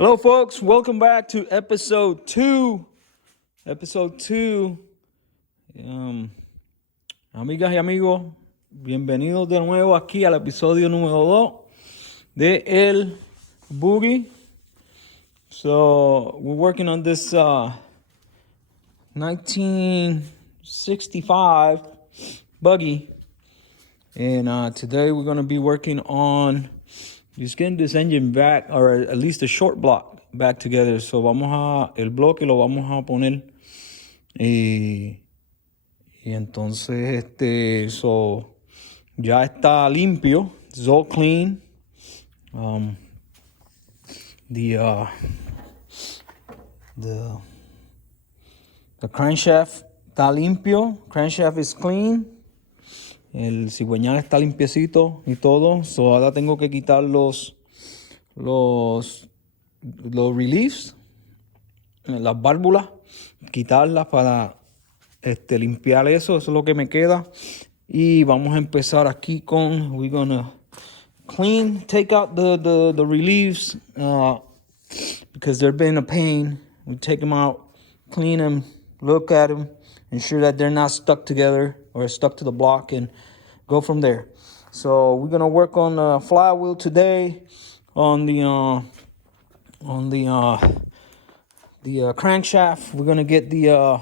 Hello, folks. Welcome back to episode 2. Episode 2. Amigas y amigos, bienvenidos de nuevo aquí al episodio número 2 de El Buggy. So, we're working on this 1965 Buggy. And today we're going to be working on just getting this engine back, or at least a short block back together. So el bloque lo vamos a poner y entonces so ya está limpio. It's all clean. The crankshaft está limpio. Crankshaft is clean. El cigüeñal está limpiecito y todo. So ahora tengo que quitar los reliefs, las válvulas, quitarlas para limpiar eso. Eso es lo que me queda. Y vamos a empezar aquí con, we're gonna take out the reliefs because they've been a pain. We take them out, clean them, look at them, ensure that they're not stuck together or stuck to the block, and go from there. So we're gonna work on the flywheel today, on the crankshaft. We're gonna get the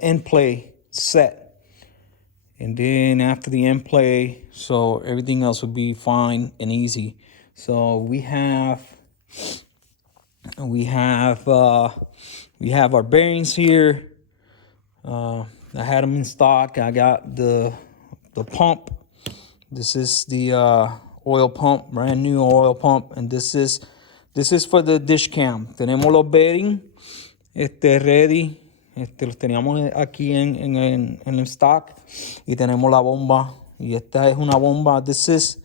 end play set, and then after the end play, so everything else will be fine and easy. So we have our bearings here. I had them in stock. I got the pump. This is the oil pump, brand new oil pump, and this is for the dish cam. Tenemos los bearings ready. Los teníamos aquí en el stock, y tenemos la bomba. Y esta es una bomba. This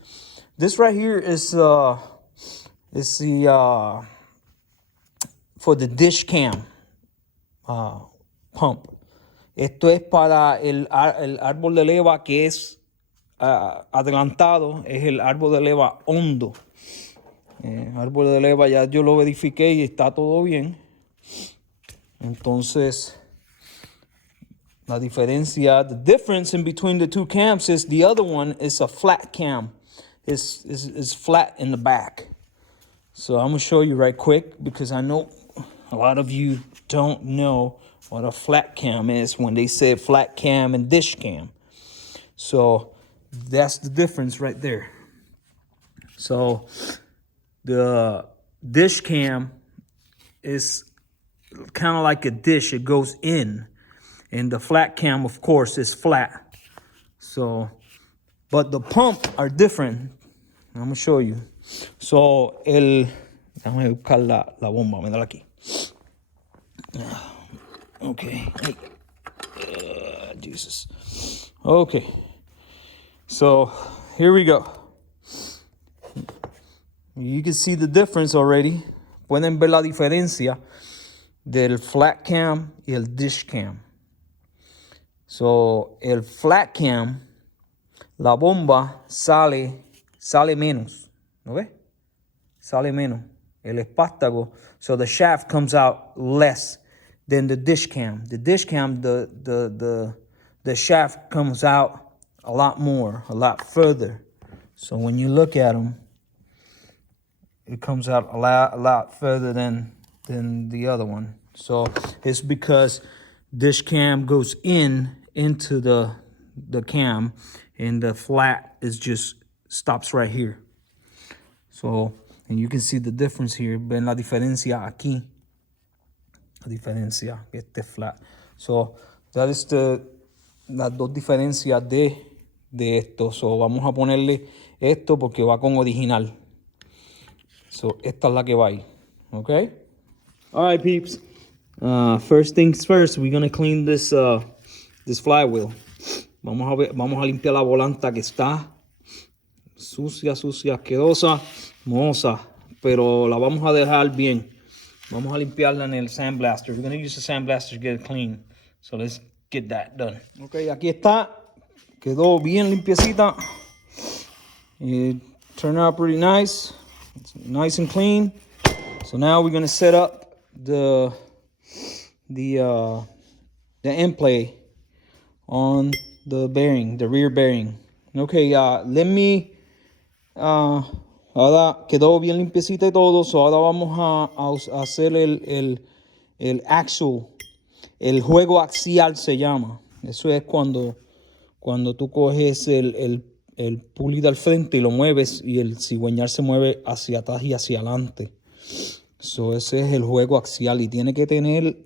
right here is the for the dish cam pump. Esto es para el árbol de leva que es adelantado, es el árbol de leva hondo. Árbol de leva ya yo lo verifiqué y está todo bien. Entonces, the difference in between the two cams is the other one is a flat cam. It's flat in the back. So I'm going to show you right quick, because I know a lot of you don't know what a flat cam is when they say flat cam and dish cam. So that's the difference right there. So the dish cam is kind of like a dish. It goes in. And the flat cam, of course, is flat. So, but the pump are different. I'm going to show you. So, déjame buscar la bomba. Mírala aquí. Okay. Jesus. Okay. So, here we go. You can see the difference already. Pueden ver la diferencia del flat cam y el dish cam. So, el flat cam, la bomba sale menos. ¿No ves? Sale menos. El espástago. So the shaft comes out less than the dish cam. The dish cam, the shaft comes out a lot more, a lot further. So when you look at them, it comes out a lot further than the other one. So it's because dish cam goes into the cam, and the flat is just stops right here. So, and you can see the difference here. Ven la diferencia aquí. La diferencia, este flat. So, that is las dos diferencias de esto. So, vamos a ponerle esto porque va con original. So, esta es la que va ahí. Okay? All right, peeps. First things first, we're going to clean this flywheel. Vamos a limpiar la volanta que está sucia, asquerosa, mohosa, pero la vamos a dejar bien. Vamos a limpiarla en el sandblaster. We're going to use the sandblaster to get it clean. So let's get that done. Okay, aquí está. Quedó bien limpiecita. It turned out pretty nice. It's nice and clean. So now we're gonna set up the end plate on the bearing, the rear bearing. Okay, let me, ahora quedó bien limpiecita y todo, so ahora vamos a hacer el axle, el juego axial se llama. Eso es cuando tú coges el pulley al frente y lo mueves y el cigüeñal se mueve hacia atrás y hacia adelante. So, ese es el juego axial y tiene que tener,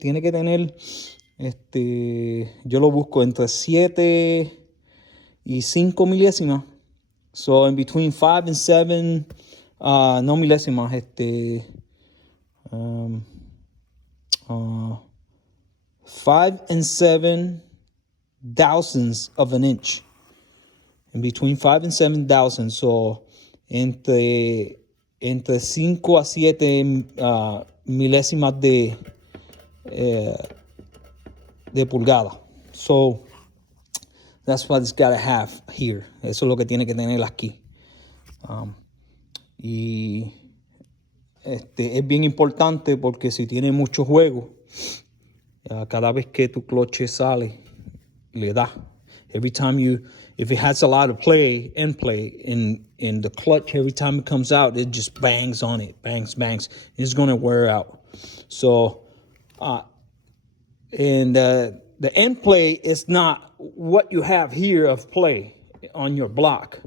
yo lo busco entre 7 y 5 milésimas. So, in between 5 and 7, no milésimas, 5 and 7 thousandths of an inch. In between 5 and 7 thousandths. So, entre 5 a 7 milésimas de pulgada. So, that's what it's got to have here. Eso es lo que tiene que tener aquí. Y es bien importante porque si tiene mucho juego, cada vez que tu cloche sale, le da. Every time if it has a lot of end play in the clutch, every time it comes out, it just bangs on it, bangs. It's going to wear out. So, and the end play is not what you have here of play on your block.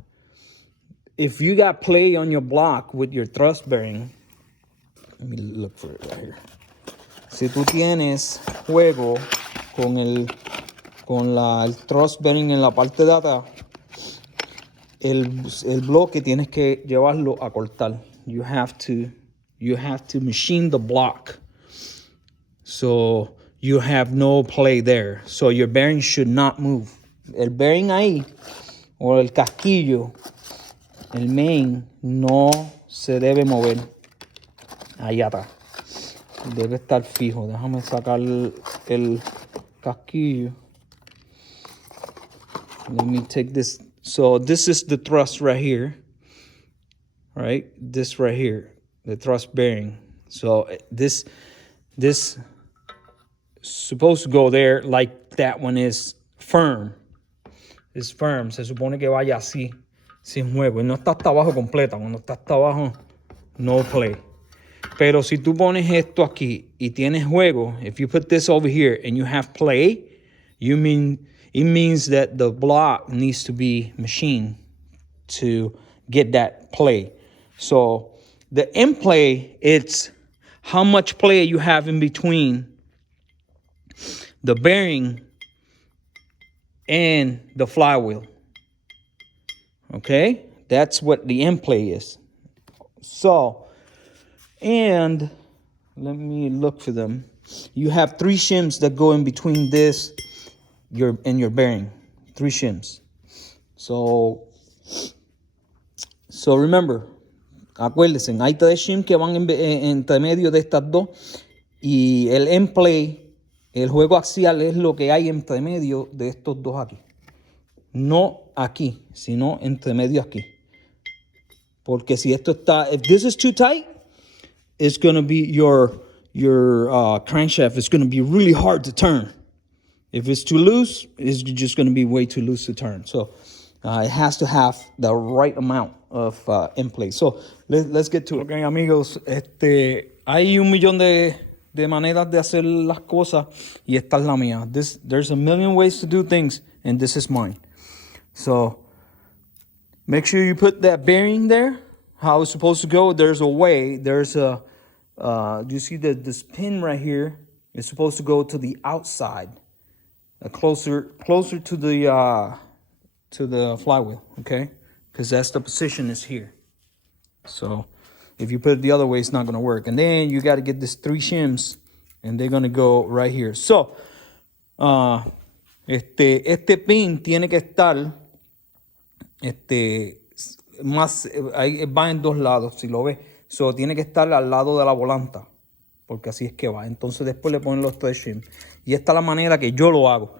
If you got play on your block with your thrust bearing, let me look for it right here. Si tú tienes juego con el thrust bearing en la parte de atrás, el bloque tienes que llevarlo a cortar. You have to machine the block. So you have no play there. So your bearing should not move. El bearing ahí, o el casquillo, el main, no se debe mover allá atrás. Debe estar fijo. Déjame sacar el casquillo. Let me take this. So this is the thrust right here. Right? This right here. The thrust bearing. So this supposed to go there like that one is firm. It's firm. Se supone que vaya así, sin juego. Y no está hasta abajo completa. Cuando está hasta abajo, no play. Pero si tú pones esto aquí y tienes juego, if you put this over here and you have play, it means that the block needs to be machined to get that play. So the end play, it's how much play you have in between the bearing and the flywheel. Okay? That's what the end play is. So, and let me look for them. You have 3 shims that go in between this and your bearing. 3 shims. So remember, acuérdense, hay 3 shims que van entre medio de estas dos. Y el end play, el juego axial, es lo que hay entre medio de estos dos aquí. No aquí, sino entre medio aquí. Porque si esto está, if this is too tight, it's going to be your crankshaft is going to be really hard to turn. If it's too loose, it's just going to be way too loose to turn. So it has to have the right amount of end play. So let's get to it. Okay, amigos, hay un millón de maneras de hacer las cosas y esta es la mía. There's a million ways to do things and this is mine. So make sure you put that bearing there, how it's supposed to go. There's a way. There's a, you see this pin right here is supposed to go to the outside, closer to the flywheel, okay? Because that's the position is here. So if you put it the other way, it's not going to work. And then you got to get this 3 shims, and they're going to go right here. So, este pin tiene que estar, más, ahí va en 2 lados, si lo ves. So, tiene que estar al lado de la volanta, porque así es que va. Entonces después le ponen los 3 shims. Y esta es la manera que yo lo hago.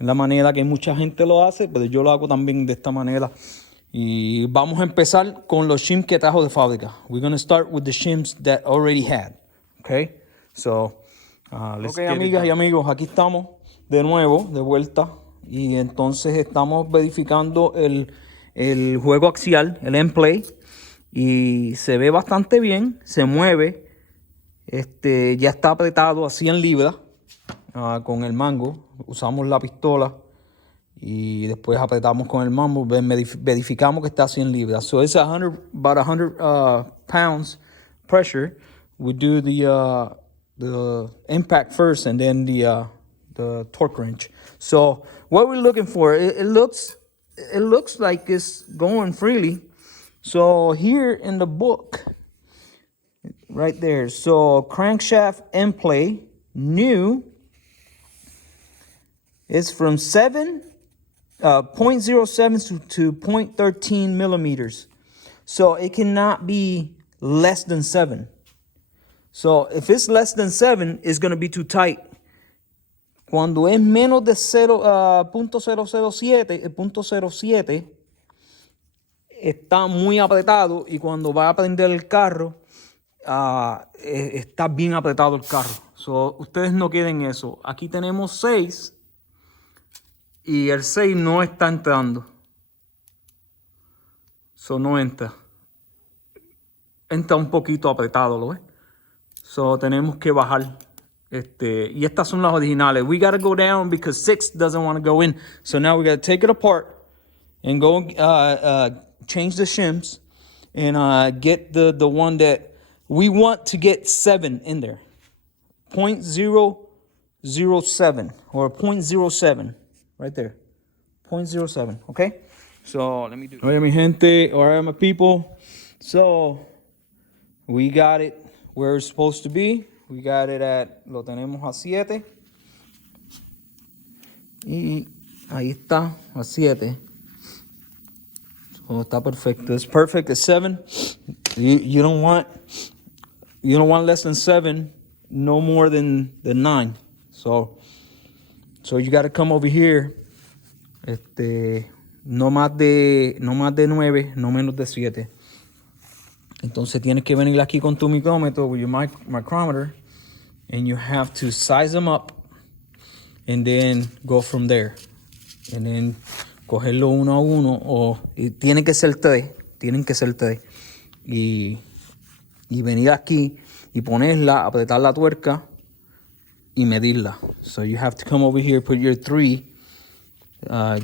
Es la manera que mucha gente lo hace, pero yo lo hago también de esta manera. Y vamos a empezar con los shims que trajo de fábrica. We're going to start with the shims that already had. Okay? So, let's get amigas y amigos, aquí estamos de nuevo, de vuelta. Y entonces estamos verificando el juego axial, el end play. Y se ve bastante bien, se mueve. Ya está apretado a 100 libras con el mango. Usamos la pistola y después apretamos con el mango. Verificamos que está a 100 libras. So it's about 100 pounds pressure. We do the impact first and then the torque wrench. So what we're looking for, it looks like it's going freely. So here in the book, right there, so crankshaft end play, new, it's from 0.07 to 0.13 millimeters. So it cannot be less than 7. So if it's less than 7, it's going to be too tight. Cuando es menos de 0.007, está muy apretado, y cuando va a prender el carro, está bien apretado el carro. So, ustedes no quieren eso. Aquí tenemos 6 y el 6 no está entrando. So, no entra. Entra un poquito apretado, ¿lo ves? So, tenemos que bajar. Y estas son las originales. We gotta go down because 6 doesn't want to go in. So now we gotta take it apart and go change the shims and get the one that we want to get 7 in there. 0.007 or 0.07 right there. 0.07, okay? So let me do. All right, mi gente, all right, my people. So we got it where it's supposed to be. We got it lo tenemos a 7. Y ahí está, a 7. So está perfecto. It's perfect at 7. You don't want less than 7, no more than 9. So you got to come over here. No más de 9, no menos de 7. Entonces tienes que venir aquí con tu micrómetro, with your micrometer, and you have to size them up and then go from there. And then cogerlo uno a uno, tienen que ser 3. Y venir aquí y ponerla, apretar la tuerca y medirla. So you have to come over here, put your 3,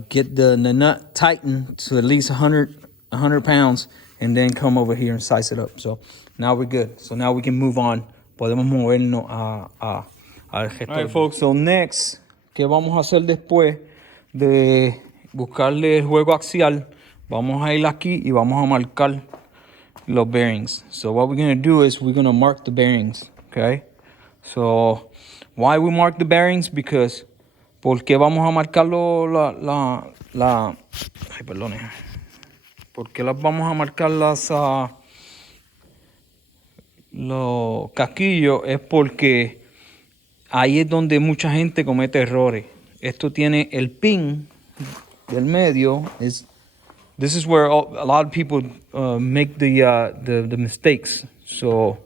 get the nut tightened to at least 100 pounds, and then come over here and size it up. So now we're good. So now we can move on. Podemos movernos al gestor. All right, folks. So next, ¿qué vamos a hacer después de buscarle el juego axial? Vamos a ir aquí y vamos a marcar los bearings. So what we're going to do is we're going to mark the bearings. Okay? So why we mark the bearings? Because ¿por qué vamos a marcarlo ay, perdone. ¿Por qué las vamos a marcar los casquillos? Es porque ahí es donde mucha gente comete errores. Esto tiene el pin del medio. This is where a lot of people make the mistakes. So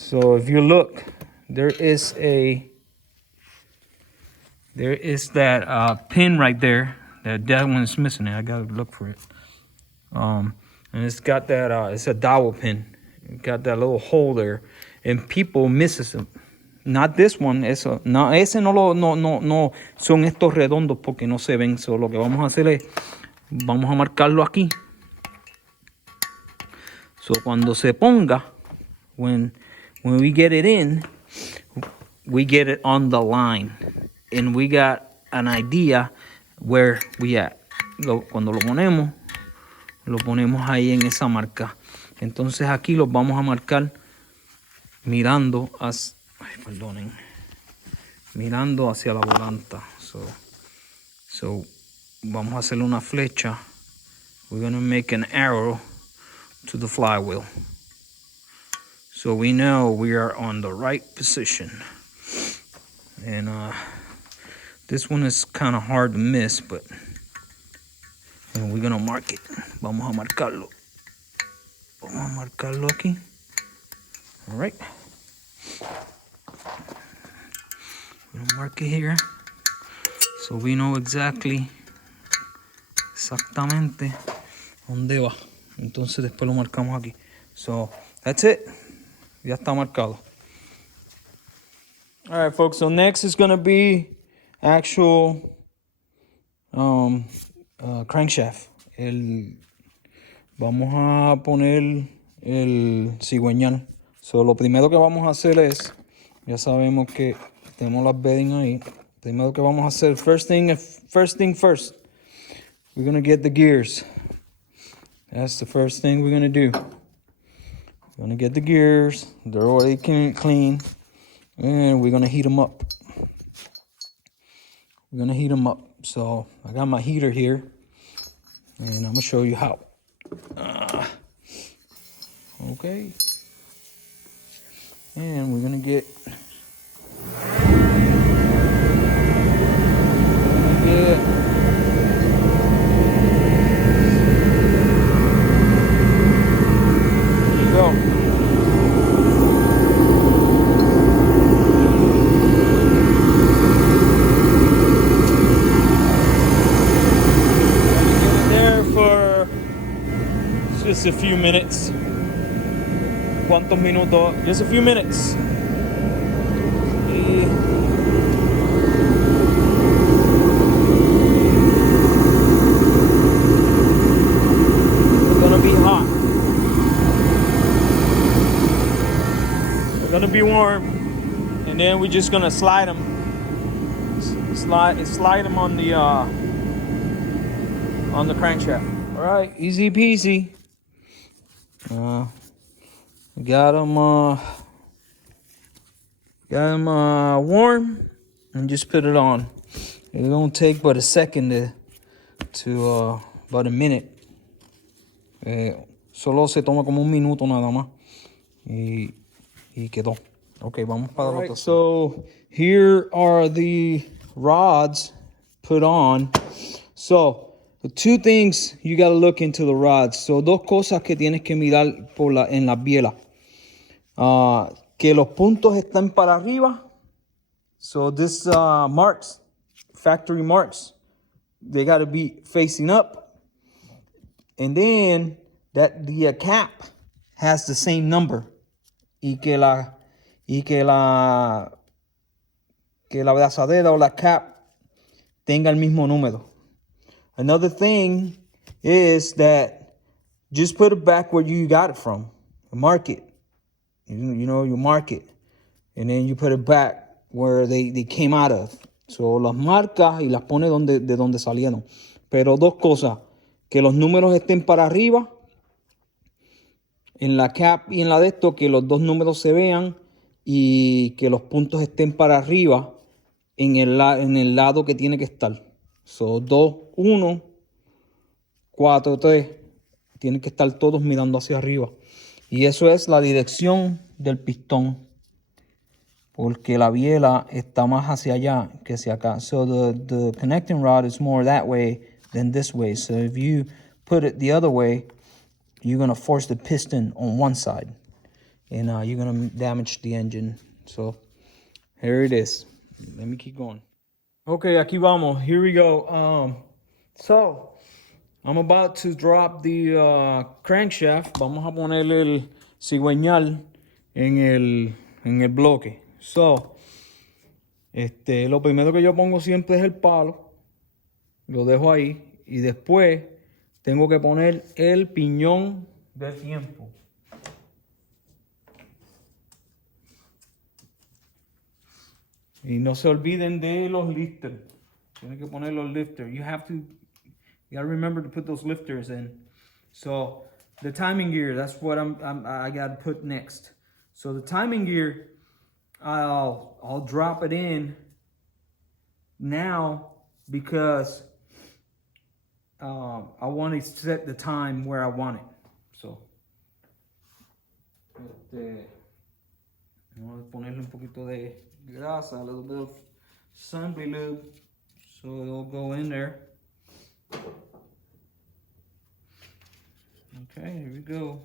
if you look, there is that pin right there. That one is missing. I gotta look for it. And it's got that, it's a dowel pin. It's got that little hole there. And people misses them. Not this one. Ese no son estos redondos porque no se ven. So lo que vamos a hacer es, vamos a marcarlo aquí. So cuando se ponga, when we get it in, we get it on the line. And we got an idea where we at. Cuando lo ponemos ahí en esa marca. Entonces aquí los vamos a marcar mirando hacia la volanta. So vamos a hacerle una flecha. We're going to make an arrow to the flywheel. So we know we are on the right position. And this one is kind of hard to miss, but And we're gonna mark it. Vamos a marcarlo. Vamos a marcarlo aquí. All right. We're gonna mark it here. So we know exactamente dónde va. Entonces después lo marcamos aquí. So that's it. Ya está marcado. All right, folks. So next is gonna be actual crankshaft. Vamos a poner el cigüeñal. So lo primero que vamos a hacer es, ya sabemos que tenemos las bedding ahí. Primero que vamos a hacer, first thing first. We're gonna get the gears. That's the first thing we're gonna do. We're gonna get the gears. They're already clean, and we're gonna heat them up. So I got my heater here, and I'm gonna show you how. Okay. And we're gonna get just a few minutes. ¿Cuántos minutos? Just a few minutes. Y it's gonna be hot. It's gonna be warm, and then we're just gonna slide them. Slide them on the crankshaft. All right, easy peasy. Got them warm, and just put it on. It don't take but a second to about a minute. Solo se toma como un minuto nada más. Y quedó. Okay, vamos para el otro. So here are the rods put on. So the two things you got to look into the rods. So dos cosas que tienes que mirar en la biela. Que los puntos están para arriba. So this marks, factory marks, they got to be facing up. And then that the cap has the same number. Y que la abrazadera o la cap tenga el mismo número. Another thing is that just put it back where you got it from. Mark it. You mark it. And then you put it back where they came out of. So las marcas y las pone de donde salieron. Pero dos cosas. Que los números estén para arriba. En la cap y en la de esto, que los dos números se vean. Y que los puntos estén para arriba. En el lado que tiene que estar. So 2, 1, 4, 3. Tienen que estar todos mirando hacia arriba. Y eso es la dirección del pistón. Porque la biela está más hacia allá que hacia acá. So the connecting rod is more that way than this way. So if you put it the other way, you're going to force the piston on one side. And you're going to damage the engine. So here it is. Let me keep going. Okay, aquí vamos. Here we go. So I'm about to drop the crankshaft. Vamos a ponerle el cigüeñal en el bloque. So, lo primero que yo pongo siempre es el palo. Lo dejo ahí. Y después tengo que poner el piñón de tiempo. Y no se olviden de los lifters. Tienen que poner los lifters. You gotta remember to put those lifters in. So the timing gear, that's what I gotta put next. So the timing gear, I'll drop it in now because I want to set the time where I want it. So vamos a ponerle un poquito de grasa, a little bit of assembly lube, so it'll go in there. Okay, here we go.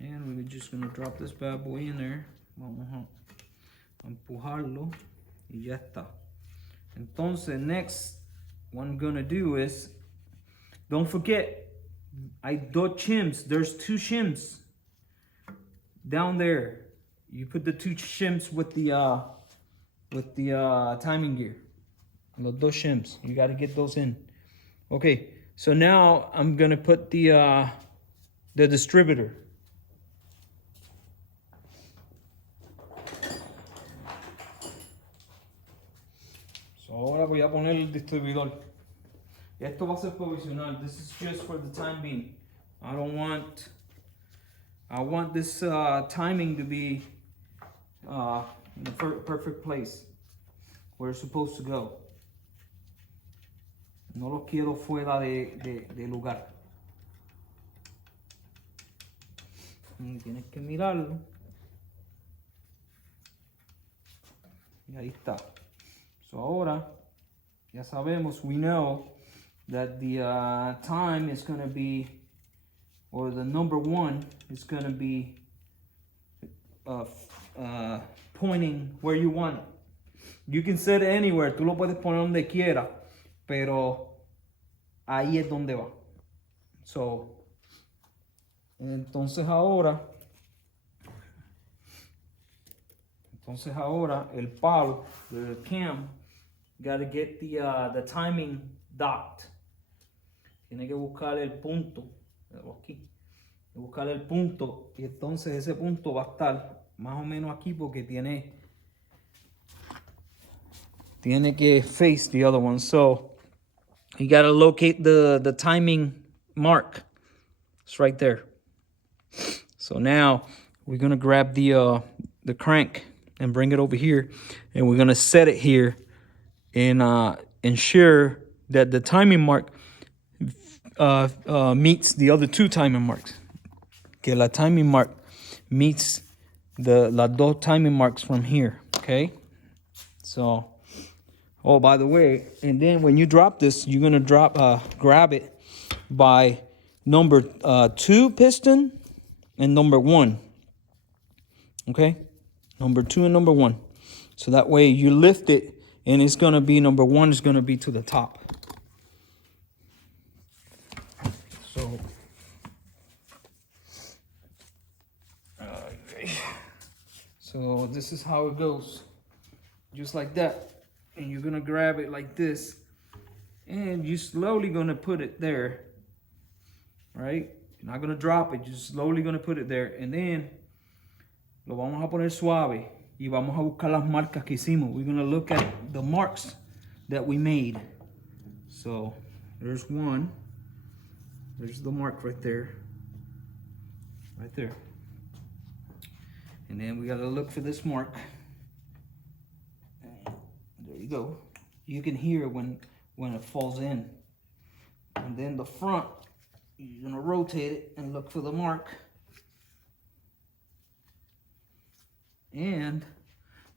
And we're just gonna drop this bad boy in there. Vamos a empujarlo y ya está. Entonces, next, what I'm gonna do is, don't forget, hay dos shims. There's two shims down there. You put the two shims with the timing gear. Los dos shims. You gotta get those in. Okay, so now I'm gonna put the distributor. So ahora voy a poner el distribuidor. Esto va a ser provisional. This is just for the time being. I want this timing to be in the perfect place where it's supposed to go. No lo quiero fuera de lugar. Y tienes que mirarlo. Y ahí está. So ahora, ya sabemos, we know that the time is going to be, or the number 1 is going to be pointing where you want it. You can set it anywhere. Tú lo puedes poner donde quiera, pero ahí es donde va. So, entonces ahora el palo, the cam, gotta get the timing dot. Tiene que buscar el punto. Aquí. Buscar el punto. Y entonces ese punto va a estar más o menos aquí porque tiene que face the other one. So you gotta locate the timing mark. It's right there. So now we're gonna grab the crank and bring it over here, and we're gonna set it here and ensure that the timing mark meets the other two timing marks. Que la timing mark meets las dos timing marks from here. Okay. So, oh, by the way, and then when you drop this, you're gonna grab it by number 2 piston and number 1. Okay, number 2 and number 1. So that way you lift it, and it's gonna be number 1 is gonna be to the top. So this is how it goes, just like that. And you're gonna grab it like this, and you're slowly gonna put it there, right? You're not gonna drop it, you're slowly gonna put it there, and then lo vamos a poner suave y vamos a buscar las marcas que hicimos. We're gonna look at the marks that we made. So there's one, there's the mark right there, and then we gotta look for this mark. There you go. You can hear when it falls in. And then the front, you're gonna rotate it and look for the mark. And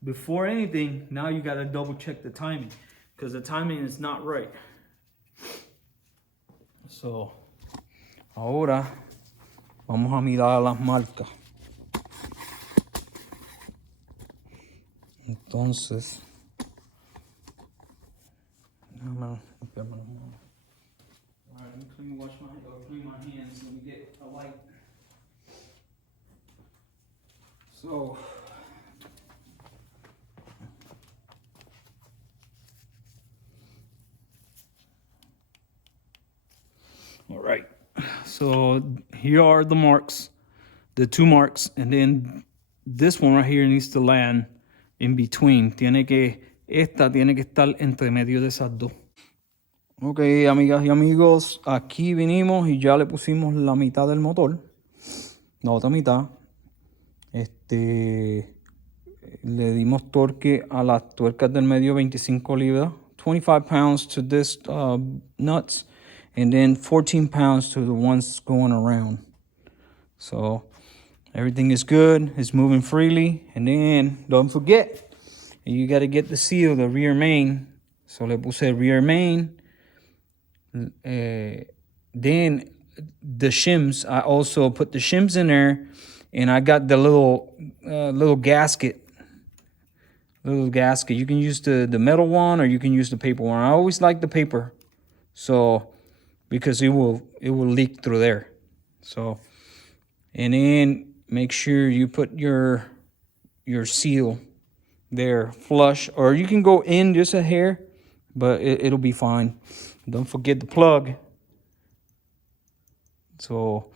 before anything, now you gotta double check the timing, because the timing is not right. So, ahora vamos a mirar las marcas. Entonces, all right, let me clean my hands. Let me get a light. So, all right. So here are the marks, the 2 marks, and then this one right here needs to land in between. Esta tiene que estar entre medio de esas dos. Ok, amigas y amigos, aquí vinimos y ya le pusimos la mitad del motor, la otra mitad. Le dimos torque a las tuercas del medio, 25 libras, 25 pounds to this nuts, and then 14 pounds to the ones going around. So everything is good, it's moving freely. And then don't forget, you got to get the seal, the rear main. So le puse rear main. Then the shims. I also put the shims in there, and I got the little gasket. Little gasket. You can use the metal one, or you can use the paper one. I always like the paper, so because it will leak through there. So, and then make sure you put your seal there flush, or you can go in just a hair, but it'll be fine. Don't forget the plug. So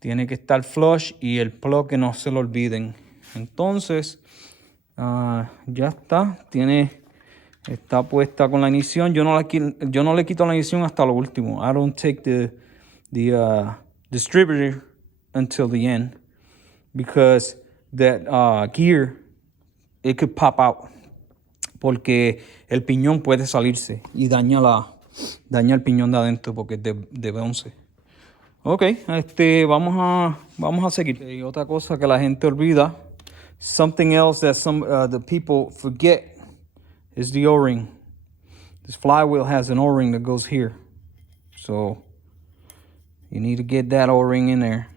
tiene que estar flush y el plug que no se lo olviden. Entonces ya está, está puesta con la ignición. Yo no le quito la ignición hasta lo último. I don't take the distributor until the end, because that gear, it could pop out, porque el piñón puede salirse y daña el piñón de adentro, porque es de bronce. Ok, vamos a seguir. Y otra cosa que la gente olvida, something else that the people forget, is the O-ring. This flywheel has an O-ring that goes here, so you need to get that O-ring in there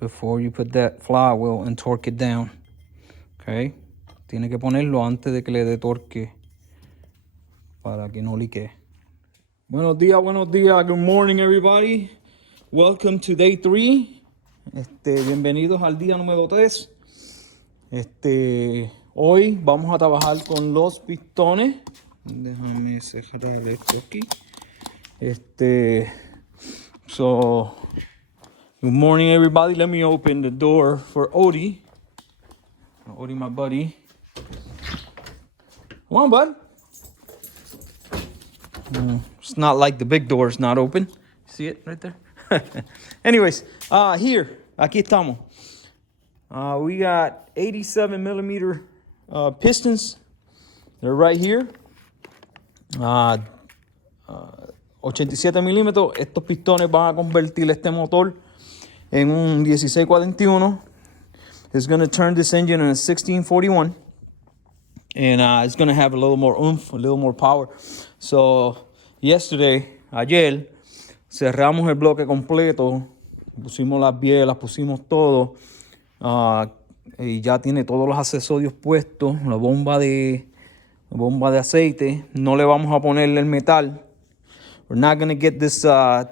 before you put that flywheel and torque it down. Okay, tiene que ponerlo antes de que le dé torque para que no liquee. Buenos días. Good morning, everybody. Welcome to day 3. Bienvenidos al día número 3. Hoy vamos a trabajar con los pistones. Déjame cerrar esto aquí. So, good morning, everybody. Let me open the door for Odie. Odie, my buddy. Come on, bud. It's not like the big door is not open. See it right there? Anyways, here, aquí estamos. We got 87 millimeter pistons. They're right here. 87 milímetros. Estos pistones van a convertir este motor en un 1641. It's going to turn this engine in a 1641. And it's going to have a little more oomph, a little more power. So, ayer, cerramos el bloque completo, pusimos las bielas, pusimos todo, y ya tiene todos los accesorios puestos, la bomba de aceite. No le vamos a poner el metal. We're not going to get this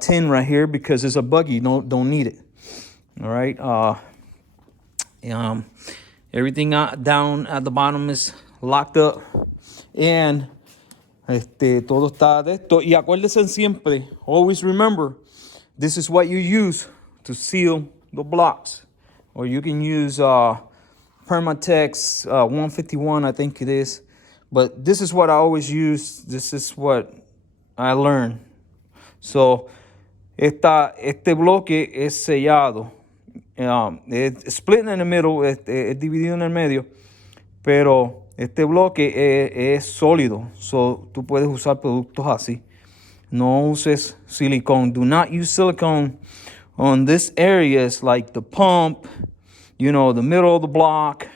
tin right here because it's a buggy. Don't need it. All right. Everything down at the bottom is locked up, and todo está de esto. Y acuérdense siempre, always remember, this is what you use to seal the blocks. Or you can use Permatex 151, I think it is. But this is what I always use. This is what I learned. So, este bloque es sellado. It's split in the middle, es dividido en el medio. Pero este bloque es sólido. So, tú puedes usar productos así. No uses silicone. Do not use silicone on this areas like the pump, the middle of the block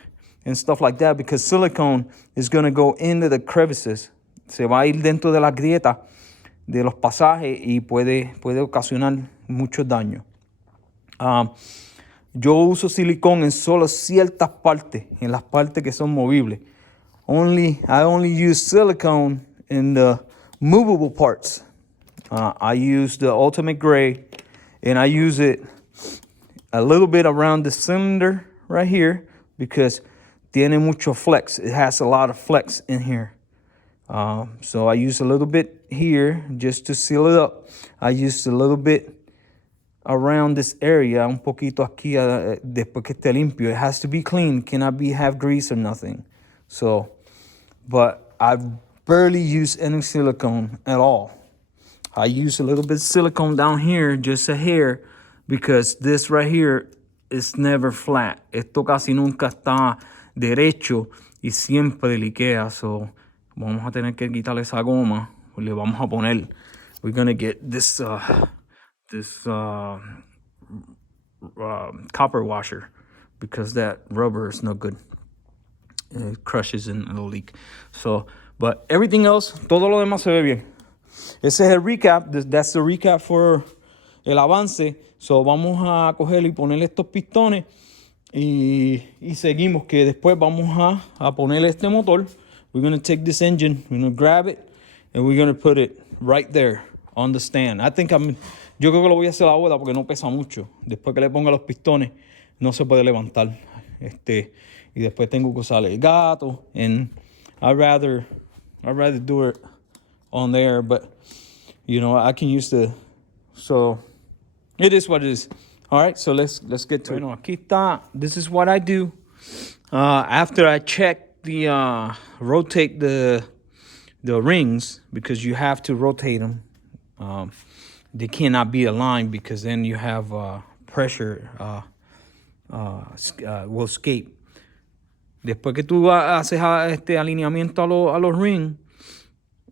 and stuff like that, because silicone is going to go into the crevices. Se va a ir dentro de la grieta de los pasajes y puede ocasionar mucho daño. Yo uso silicón en solo ciertas partes, en las partes que son movibles. I only use silicone in the movable parts. I use the Ultimate Gray, and I use it a little bit around the cylinder right here because tiene mucho flex. It has a lot of flex in here. So I use a little bit here just to seal it up. I use a little bit around this area, un poquito aquí después que esté limpio. It has to be clean, cannot have grease or nothing. So, but I barely use any silicone at all. I use a little bit of silicone down here, just a hair, because this right here is never flat. Esto casi nunca está derecho y siempre liquea. So, vamos a tener que quitarle esa goma. Le vamos a poner. We're gonna get this copper washer, because that rubber is no good. It crushes and it'll leak. So, but everything else, todo lo demás se ve bien. Ese es el recap. That's the recap for el avance. So vamos a coger y ponerle estos pistones y seguimos, que después vamos a ponerle este motor. We're going to take this engine, we're going to grab it, and we're going to put it right there on the stand. Yo creo que lo voy a hacer ahora porque no pesa mucho. Después que le ponga los pistones, no se puede levantar. Y después tengo que usar el gato. And I'd rather do it on there, but you know, I can use so it is what it is. All right, so let's get to it. Bueno, aquí está. This is what I do. After I check rotate the rings, because you have to rotate them. They cannot be aligned because then you have pressure will escape. Después que tú haces este alineamiento a los rings,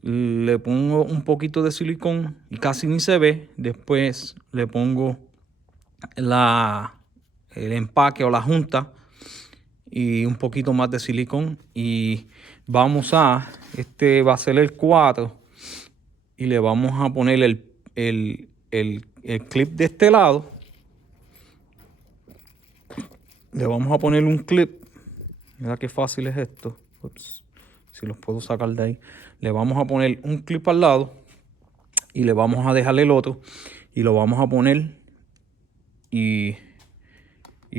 le pongo un poquito de silicón y casi ni se ve. Después le pongo el empaque o la junta y un poquito más de silicón. Y vamos va a ser el 4 y le vamos a poner el clip de este lado. Le vamos a poner un clip. Mira qué fácil es esto. Ups, si los puedo sacar de ahí. Le vamos a poner un clip al lado y le vamos a dejar el otro y lo vamos a poner y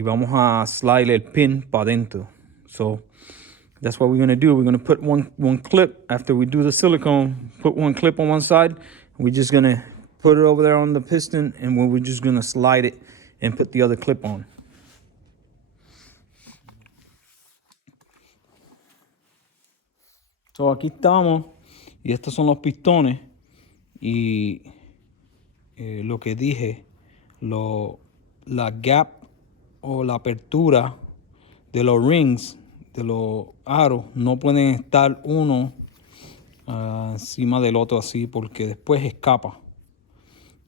vamos a slide el pin para adentro. So that's what we're going to do. We're going to put one clip after we do the silicone. Put one clip on one side. We're just going to put it over there on the piston, and we're just going to slide it and put the other clip on. So aquí estamos y estos son los pistones y lo que dije, la gap o la apertura de los rings, de los aros, no pueden estar uno encima del otro así porque después escapa.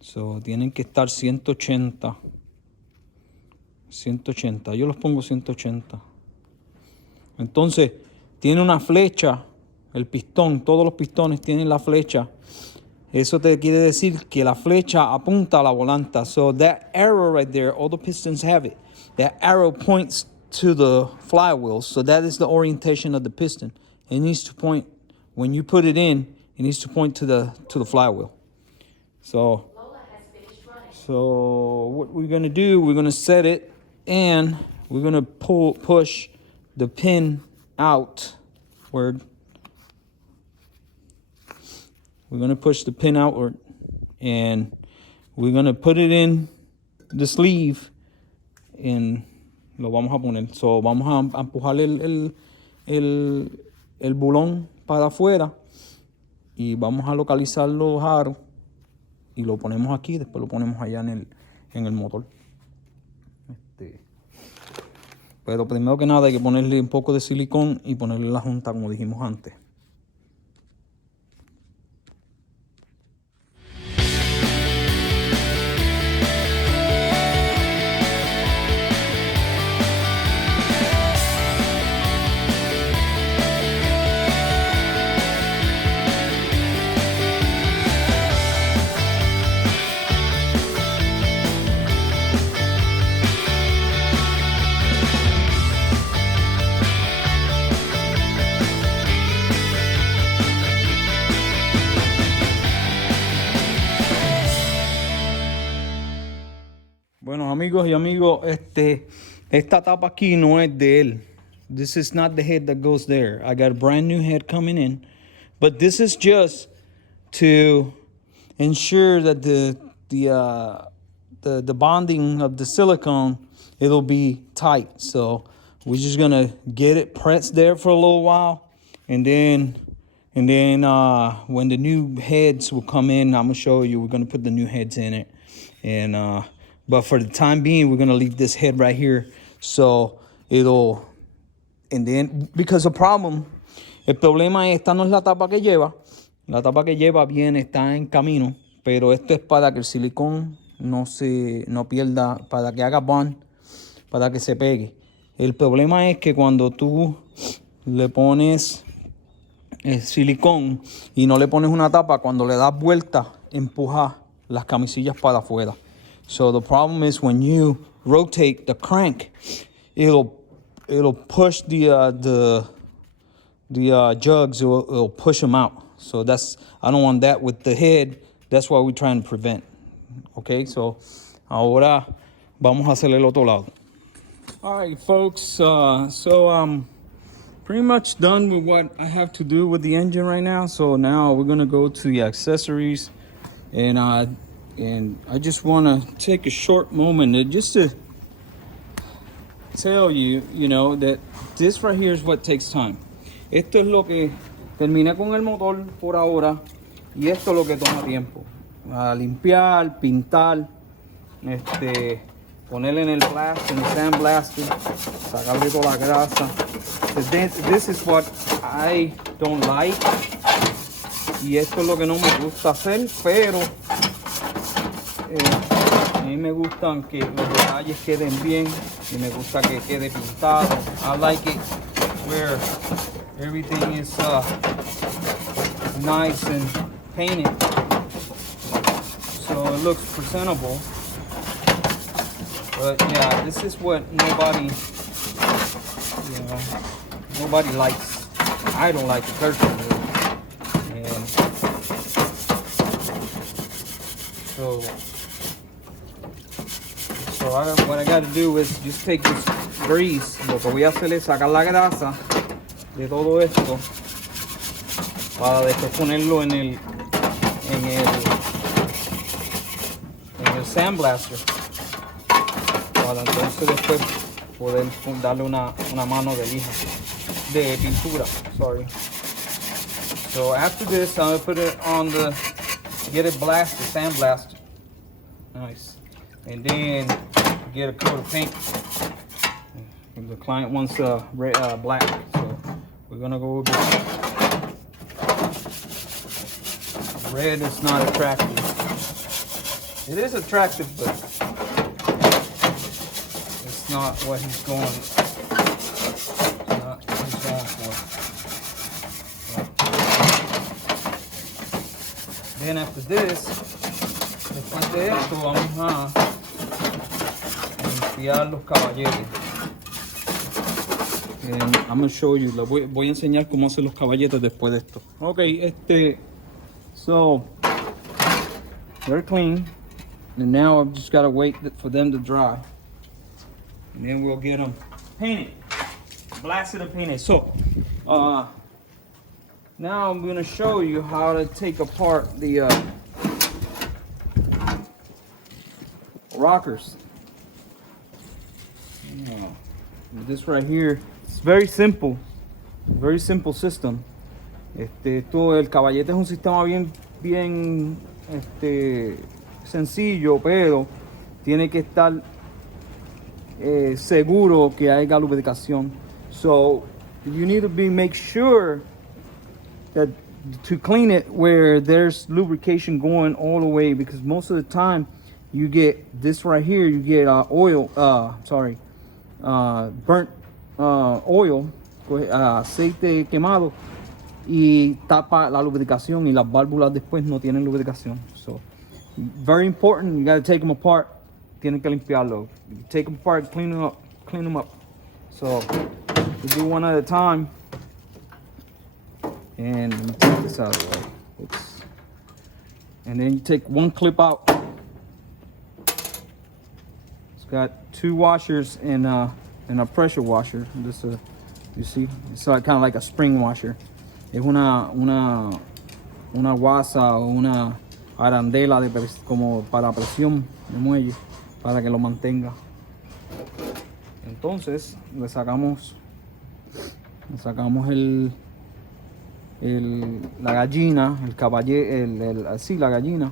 So tienen que estar 180. Yo los pongo 180. Entonces tiene una flecha. El pistón, todos los pistones tienen la flecha. Eso te quiere decir que la flecha apunta a la volanta. So that arrow right there, all the pistons have it. That arrow points to the flywheel. So that is the orientation of the piston. It needs to point, when you put it in, it needs to point to the flywheel. So what we're going to do, we're going to set it and we're going to push the pin outward. We're going to push the pin outward and we're going to put it in the sleeve and lo vamos a poner. So vamos a empujar el bulón para afuera y vamos a localizar los aros y lo ponemos aquí, después lo ponemos allá en el motor. Pero primero que nada hay que ponerle un poco de silicón y ponerle la junta como dijimos antes. Bueno, amigos y amigos, esta tapa aquí no es de él. This is not the head that goes there. I got a brand new head coming in. But this is just to ensure that the bonding of the silicone, it'll be tight. So we're just gonna get it pressed there for a little while, and then when the new heads will come in, I'm gonna show you. We're gonna put the new heads in it, and but for the time being, we're gonna leave this head right here, so it'll. And then because el problema es, esta no es la tapa que lleva. La tapa que lleva bien está en camino, pero esto es para que el silicón no pierda, para que haga bond, para que se pegue. El problema es que cuando tú le pones el silicón y no le pones una tapa, cuando le das vuelta, empuja las camisillas para afuera. So the problem is when you rotate the crank, it'll push the jugs. It'll push them out. So I don't want that with the head. That's what we're trying to prevent. Okay, so ahora vamos a hacer el otro lado. All right, folks. So I'm pretty much done with what I have to do with the engine right now. So now we're gonna go to the accessories, and I just want to take a short moment just to tell you, that this right here is what takes time. Esto es lo que terminé con el motor por ahora, y esto es lo que toma tiempo. Limpiar, pintar, ponerle en el blast, en el sandblaster, sacarle toda la grasa. This is what I don't like, y esto es lo que no me gusta hacer, pero a mí me gustan que los detalles queden bien, y me gusta que quede pintado. I like it where everything is nice and painted, so it looks presentable. But yeah, this is what nobody likes. I don't like it personally. And what I got to do is just take this grease. Lo que voy a hacer es sacar la grasa de todo esto para después ponerlo en el sandblaster, para entonces después poder darle una mano de lija, de pintura, sorry. So after this, I'm gonna put it on get it blasted, sandblasted, nice, and then get a coat of paint. And the client wants black, so we're gonna go with red. Is not attractive. It is attractive, but it's not what he's going. Not what he's going for. Then after this, después de esto, vamos a limpiar los caballetes. And I'm gonna show you. Voy a enseñar cómo hacer los caballetes después de esto. Okay, so they're clean. And now I've just got to wait for them to dry. And then we'll get them painted. Blasted and painted. So, now I'm going to show you how to take apart the rockers. This right here, it's very simple. Very simple system. El caballete es un sistema bien sencillo, pero tiene que estar seguro que haya lubricación. So you need to make sure that to clean it where there's lubrication going all the way, because most of the time you get this right here, you get burnt oil, aceite quemado, y tapa la lubricación, y las válvulas después no tienen lubricación. So very important, you gotta take them apart. Tienen que limpiarlo. You take them apart, clean them up. So we do one at a time. And let me take this out of the way. Oops. And then you take one clip out. It's got two washers and a pressure washer. This you see, it's kind of like a spring washer. Es una guasa o una arandela como para presión de muelle, para que lo mantenga. Entonces le sacamos la gallina, el caballete, así la gallina.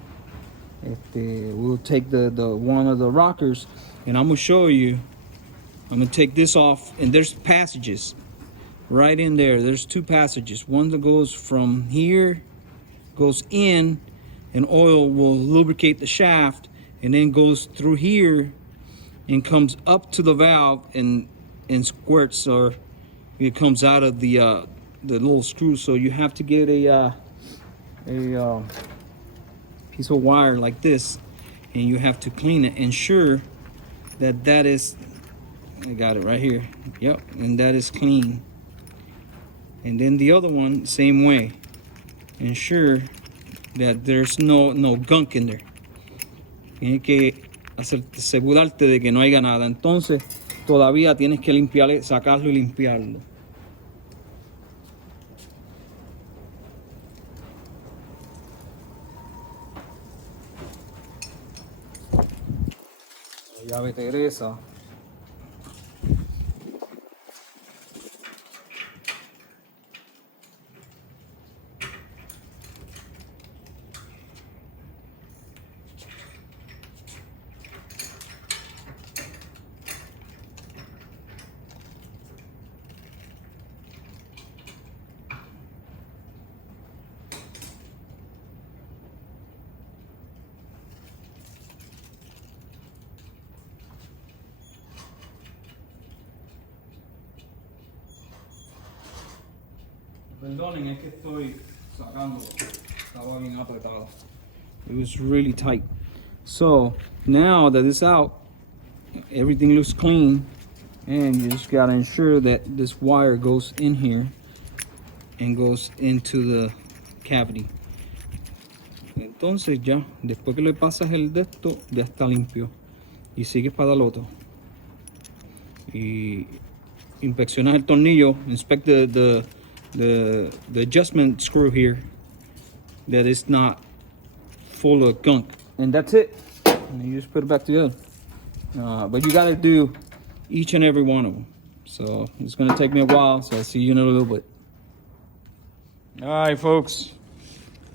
We'll take the one of the rockers, and I'm gonna show you. I'm gonna take this off, and there's passages right in there. There's two passages. One that goes from here, goes in, and oil will lubricate the shaft, and then goes through here and comes up to the valve and squirts, or it comes out of the little screw. So you have to get a piece of wire like this, and you have to clean it. Ensure that is, I got it right here. Yep, and that is clean. And then the other one, same way. Ensure that there's no gunk in there. Tienes que asegurarte de que no haya nada. Entonces, todavía tienes que limpiarle, sacarlo y limpiarlo. La llave Teresa. Perdonen, es que estoy sacándolo. Estaba bien apretado. It was really tight. So now that it's out, everything looks clean, and you just gotta ensure that this wire goes in here and goes into the cavity. Entonces ya, después que le pasas el de esto, ya está limpio. Y sigues para el otro. Y inspeccionas el tornillo, inspect the adjustment screw here, that is not full of gunk, and that's it. And you just put it back together. But you got to do each and every one of them. So it's going to take me a while. So I'll see you in a little bit. All right, folks.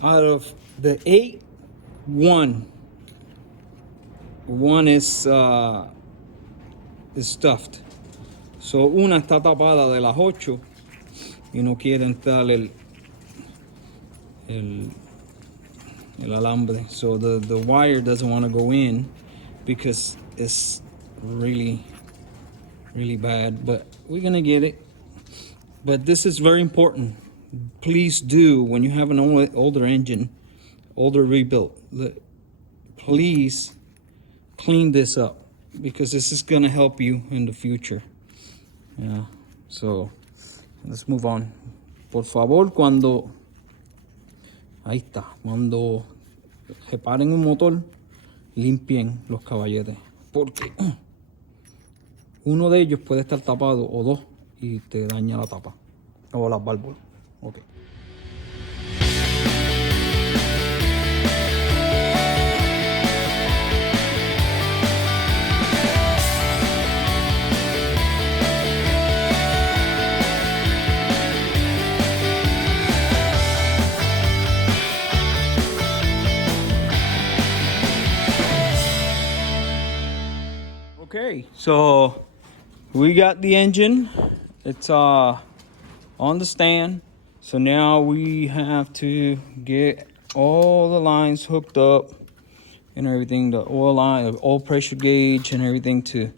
Out of the 8, one is stuffed. So una está tapada de las 8. Y no quiere entrar el alambre. So the wire doesn't want to go in because it's really bad, but we're gonna get it. But this is very important. Please do, when you have an older engine, older rebuild, please clean this up, because this is gonna help you in the future. Yeah, so let's move on. Por favor, cuando reparen un motor, limpien los caballetes, porque uno de ellos puede estar tapado o dos y te daña la tapa o las válvulas. Okay. Okay, so we got the engine. It's on the stand. So now we have to get all the lines hooked up and everything, the oil line, the oil pressure gauge and everything, to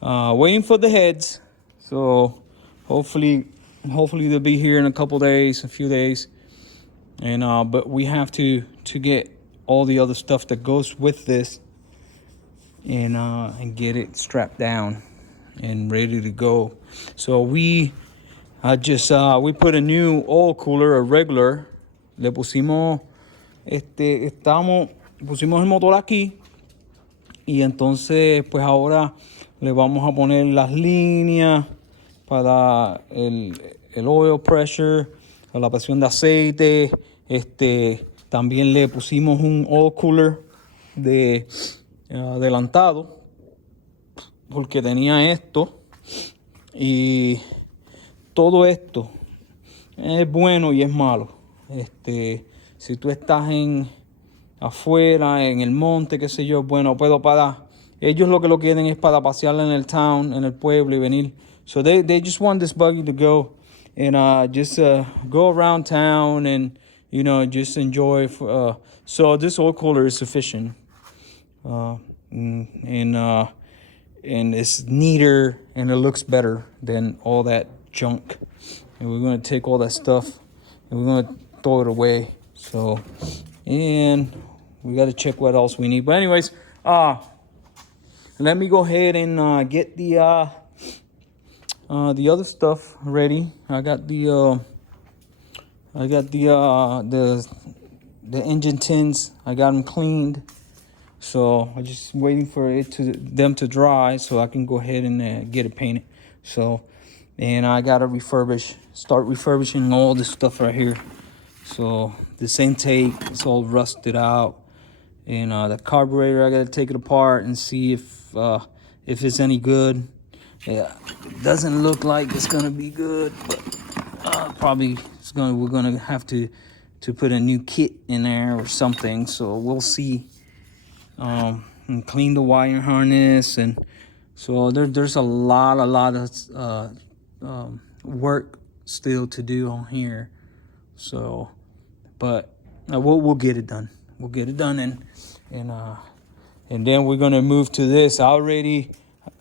waiting for the heads. So hopefully they'll be here in a few days. And but we have to get all the other stuff that goes with this, and get it strapped down and ready to go. So we put a new oil cooler, a regular. Le pusimos pusimos el motor aquí, y entonces pues ahora le vamos a poner las líneas para el oil pressure, para la presión de aceite. También le pusimos un oil cooler adelantado, porque tenía esto, y todo esto es bueno y es malo. Si tú estás afuera, en el monte, qué sé yo, bueno, puedo parar. Ellos lo que lo quieren es para pasear en el town, en el pueblo, y venir. So they just want this buggy to go and just go around town and, you know, just enjoy. So this oil cooler is sufficient. And it's neater and it looks better than all that junk. And we're going to take all that stuff and we're going to throw it away. So, and we got to check what else we need. But anyways, let me go ahead and get the other stuff ready. I got the engine tins. I got them cleaned. So I'm just waiting for them to dry so I can go ahead and get it painted. So, and I gotta start refurbishing all this stuff right here. So this intake, it's all rusted out, and the carburetor, I gotta take it apart and see if it's any good. Yeah, it doesn't look like it's gonna be good, but probably we're gonna have to put a new kit in there or something. So we'll see. And clean the wire harness, and so there's a lot of work still to do on here. So, but we'll get it done. We'll get it done, and then we're gonna move to this. I already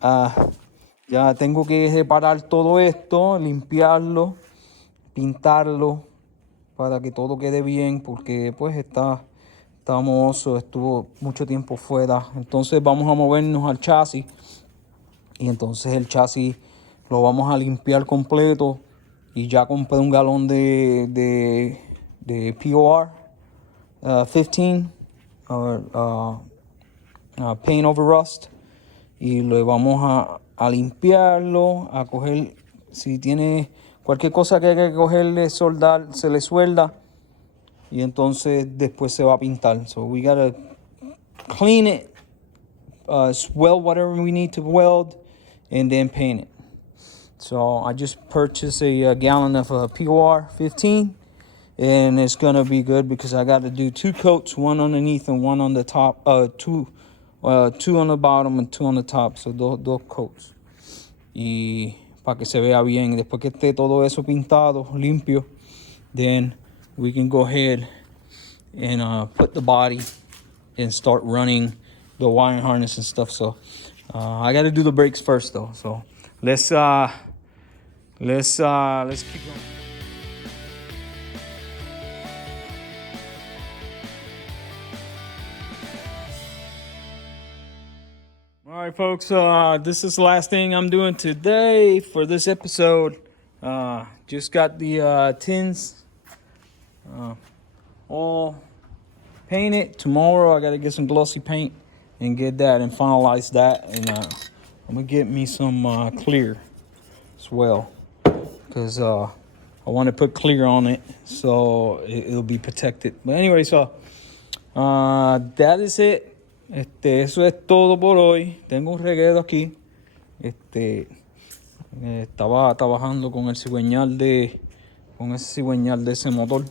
ya tengo que reparar todo esto, limpiarlo, pintarlo para que todo quede bien, porque pues estuvo mucho tiempo fuera. Entonces vamos a movernos al chasis, y entonces el chasis lo vamos a limpiar completo, y ya compré un galón de POR 15 paint over rust, y le vamos a limpiarlo, a coger, si tiene cualquier cosa que hay que cogerle, soldar, se le suelda, y entonces después se va a pintar. So we gotta clean it, weld whatever we need to weld, and then paint it. So I just purchased a gallon of POR 15, and it's gonna be good because I got to do 2 coats, one underneath and one on the top. Two on the bottom and 2 on the top. So dos coats. Y para que se vea bien. Después que esté todo eso pintado, limpio, then we can go ahead and put the body and start running the wiring harness and stuff. So I got to do the brakes first though. So let's keep going. All right, folks, this is the last thing I'm doing today for this episode. Just got the tins all painted. Tomorrow I got to get some glossy paint and get that and finalize that. And I'm going to get me some clear as well, because I want to put clear on it so it'll be protected. But anyway, so that is it. Eso es todo por hoy. Tengo un reguero aquí. Estaba trabajando con ese cigüeñal de ese motor.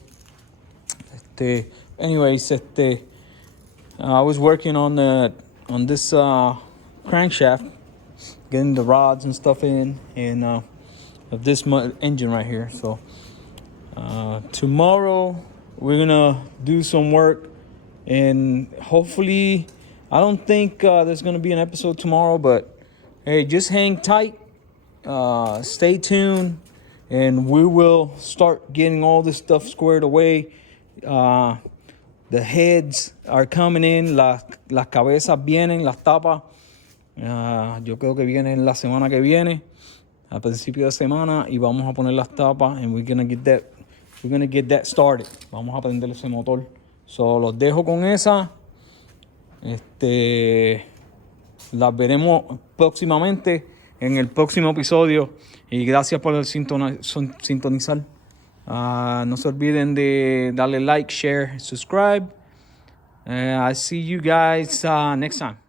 Anyways, I was working on this crankshaft, getting the rods and stuff in, and of this engine right here. So tomorrow we're gonna do some work, and hopefully, I don't think there's gonna be an episode tomorrow, but hey, just hang tight, stay tuned, and we will start getting all this stuff squared away. The heads are coming in, las cabezas vienen, las tapas. Yo creo que vienen la semana que viene, a principio de semana, y vamos a poner las tapas, and we're gonna get that started. Vamos a prender ese motor. So los dejo con esa. Las veremos próximamente en el próximo episodio, y gracias por sintonizar. No se olviden de darle like, share, subscribe. I see you guys next time.